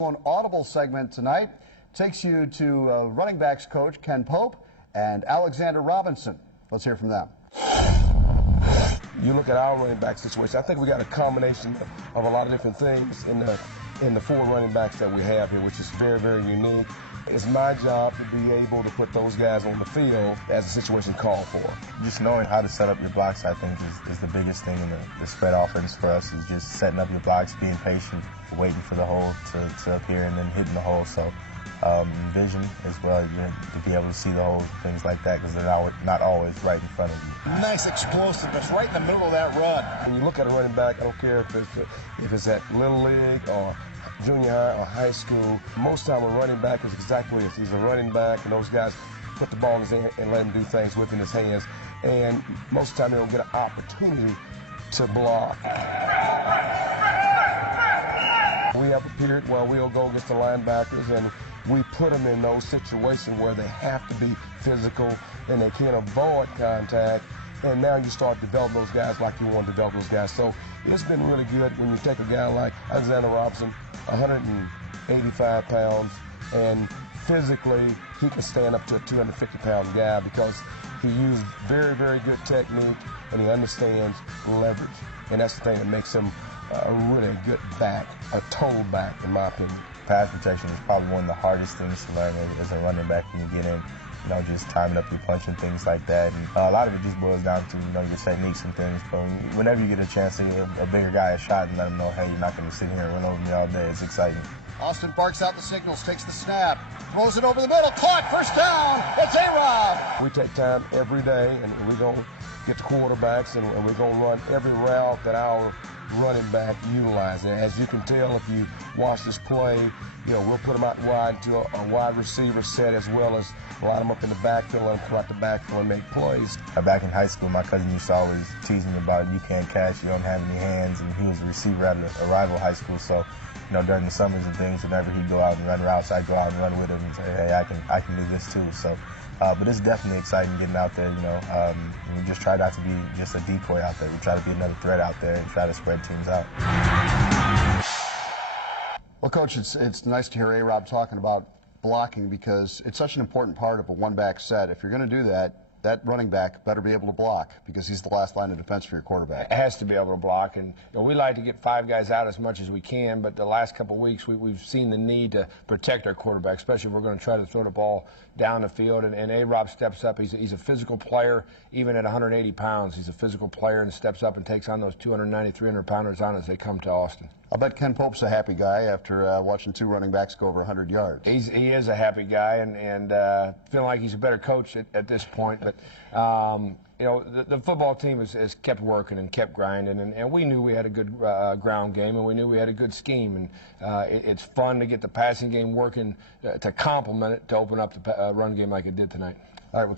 An Audible segment tonight takes you to running backs coach Ken Pope and Alexander Robinson. Let's hear from them. You look at our running back situation, I think we got a combination of a lot of different things in the four running backs that we have here, which is very, very unique. It's my job to be able to put those guys on the field as the situation called for. Just knowing how to set up your blocks, I think, is the biggest thing in the spread offense for us, is just setting up your blocks, being patient, waiting for the hole to appear, and then hitting the hole. So vision as well, to be able to see the holes and things like that, because they're not always right in front of you. Nice explosiveness right in the middle of that run. When you look at a running back, I don't care if it's at Little League or junior high or high school, most time a running back is exactly this. He's a running back, and those guys put the ball in his hand and let him do things within his hands. And most of the time they don't get an opportunity to block. We have a period where we'll go against the linebackers, and we put them in those situations where they have to be physical and they can't avoid contact. And now you start developing those guys like you want to develop those guys. So it's been really good when you take a guy like Alexander Robinson, 185 pounds, and physically he can stand up to a 250-pound guy because he used very, very good technique and he understands leverage. And that's the thing that makes him a really good back, a total back, in my opinion. Pass protection is probably one of the hardest things to learn as a running back when you get in. Just timing up your punch and things like that. And a lot of it just boils down to, your techniques and things. But whenever you get a chance to give a bigger guy a shot and let him know, hey, you're not going to sit here and run over me all day, it's exciting. Austin barks out the signals, takes the snap, throws it over the middle, caught, first down, it's A-Rob. We take time every day, and we're going to get the quarterbacks, and we're going to run every route that our running back utilizes. As you can tell if you watch this play, we'll put them out wide to a wide receiver set, as well as line them up in the backfield and come out the backfield and make plays. Back in high school, my cousin used to always tease me about it. You can't catch, you don't have any hands, and he was a receiver at a rival high school. So, during the summers and things, whenever he'd go out and run routes, I'd go out and run with him and say, hey, I can do this too. So, but it's definitely exciting getting out there. We just try not to be just a decoy out there. We try to be another threat out there and try to spread teams out. Well, Coach, it's nice to hear A-Rob talking about blocking, because it's such an important part of a one-back set. If you're going to do that, that running back better be able to block, because he's the last line of defense for your quarterback. It has to be able to block, and we like to get five guys out as much as we can, but the last couple of weeks we've seen the need to protect our quarterback, especially if we're going to try to throw the ball down the field, and A-Rob steps up. He's a physical player, even at 180 pounds. He's a physical player and steps up and takes on those 290, 300-pounders on as they come to Austin. I bet Ken Pope's a happy guy after watching two running backs go over 100 yards. He is a happy guy, and feeling like he's a better coach at this point. But the football team has kept working and kept grinding, and we knew we had a good ground game, and we knew we had a good scheme. And it's fun to get the passing game working to complement it, to open up the run game like it did tonight. All right.